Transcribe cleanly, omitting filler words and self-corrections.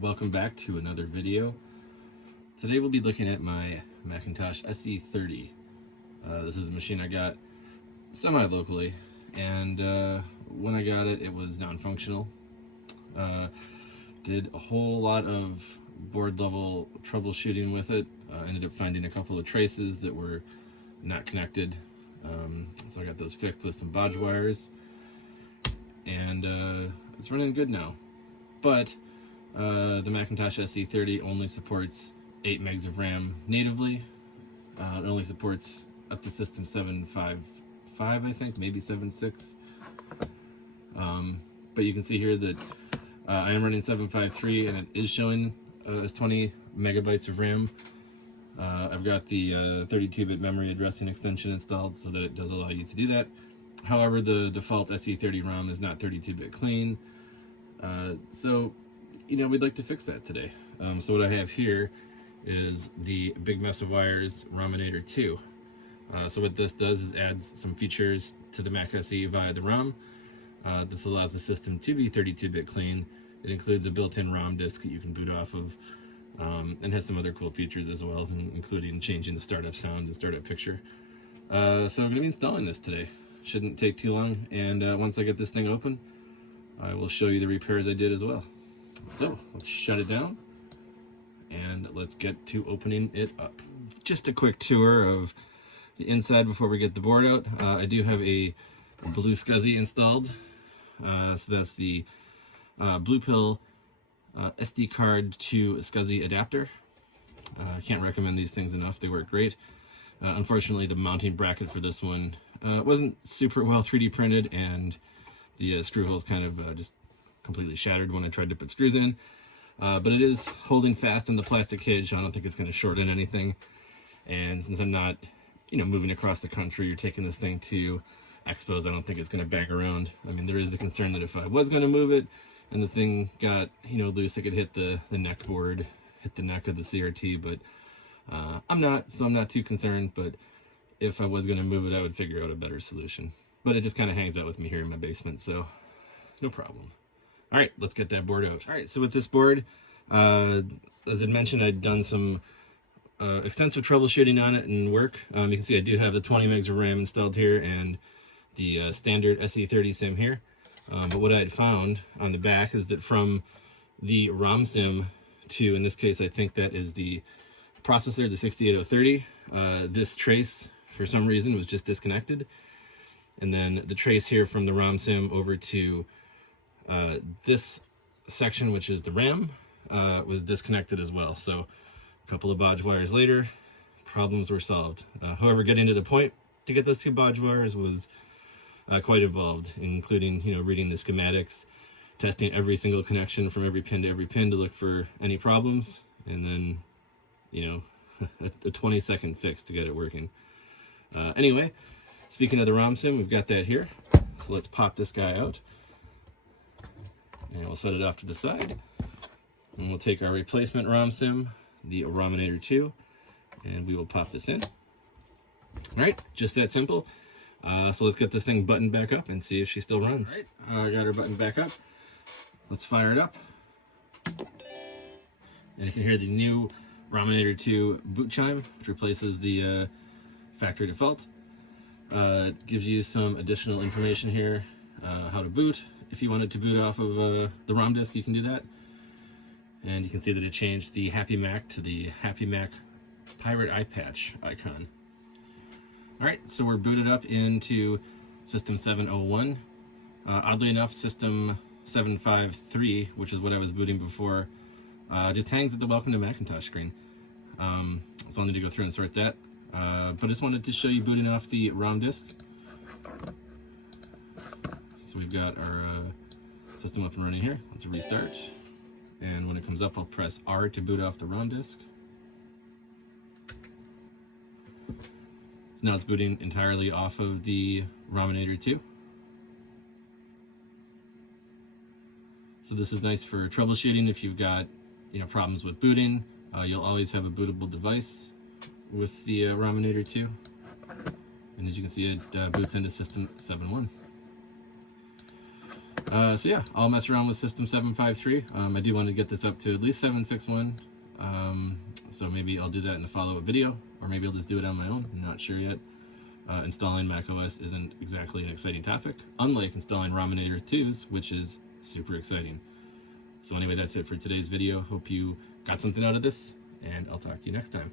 Welcome back to another video. Today we'll be looking at my Macintosh SE 30. This is a machine I got semi-locally, and when I got it, it was non-functional. Did a whole lot of board level troubleshooting with it. Ended up finding a couple of traces that were not connected. So I got those fixed with some bodge wires, and it's running good now. But the Macintosh SE 30 only supports 8 megs of RAM natively. It only supports up to system 7.5, I think, maybe 7.6. But you can see here that I am running 7.5.3, and it is showing as 20 megabytes of RAM. I've got the 32-bit memory addressing extension installed so that it does allow you to do that. However, the default SE30 ROM is not 32-bit clean. So, we'd like to fix that today. So what I have here is the big mess of wires Rominator 2. So what this does is adds some features to the Mac SE via the ROM. This allows the system to be 32-bit clean. It includes a built-in ROM disk that you can boot off of, and has some other cool features as well, including changing the startup sound and startup picture. So I'm going to be installing this today. Shouldn't take too long, and once I get this thing open, I will show you the repairs I did as well. So let's shut it down and let's get to opening it up. Just a quick tour of the inside before we get the board out. I do have a blue SCSI installed. So that's the Blue Pill SD card to SCSI adapter. I can't recommend these things enough. They work great. Unfortunately, the mounting bracket for this one wasn't super well 3D printed, and the screw holes kind of just completely shattered when I tried to put screws in. But it is holding fast in the plastic cage. I don't think it's going to shorten anything. And since I'm not, moving across the country or taking this thing to expos, I don't think it's going to bag around. I mean, there is the concern that if I was going to move it and the thing got, loose, it could hit the neck board, hit the neck of the CRT. But I'm not, so I'm not too concerned. But if I was going to move it, I would figure out a better solution. But it just kind of hangs out with me here in my basement, so no problem. All right, let's get that board out. All right, so with this board, as I mentioned, I'd done some extensive troubleshooting on it and work. You can see I do have the 20 megs of RAM installed here and the standard SE30 sim here. But what I had found on the back is that from the ROM sim to, in this case, I think that is the processor, the 68030, this trace, for some reason, was just disconnected. And then the trace here from the ROM sim over to this section, which is the RAM, was disconnected as well. So a couple of bodge wires later, problems were solved. However, getting to the point to get those 2 bodge wires was quite involved, including reading the schematics, testing every single connection from every pin to every pin to look for any problems, and then a 20-second fix to get it working. Anyway, speaking of the ROM sim, we've got that here. So let's pop this guy out. And we'll set it off to the side. And we'll take our replacement ROM sim, the Rominator 2, and we will pop this in. All right, just that simple. So let's get this thing buttoned back up and see if she still runs. All right, I got her buttoned back up. Let's fire it up. And you can hear the new Rominator 2 boot chime, which replaces the factory default. It gives you some additional information here, how to boot. If you wanted to boot off of the ROM disk, you can do that. And you can see that it changed the Happy Mac to the Happy Mac Pirate Eye Patch icon. All right, so we're booted up into System 701. Oddly enough, System 753, which is what I was booting before, just hangs at the Welcome to Macintosh screen. So I'll need to go through and sort that. But I just wanted to show you booting off the ROM disk. So we've got our system up and running here. Let's restart. And when it comes up, I'll press R to boot off the ROM disk. So now it's booting entirely off of the Rominator 2. So this is nice for troubleshooting if you've got problems with booting. You'll always have a bootable device with the Rominator 2. And as you can see, it boots into System 7.1. So yeah, I'll mess around with System 753. I do want to get this up to at least 761. So maybe I'll do that in a follow-up video, or maybe I'll just do it on my own. I'm not sure yet. Installing macOS isn't exactly an exciting topic, unlike installing Rominator 2s, which is super exciting. So anyway, that's it for today's video. Hope you got something out of this, and I'll talk to you next time.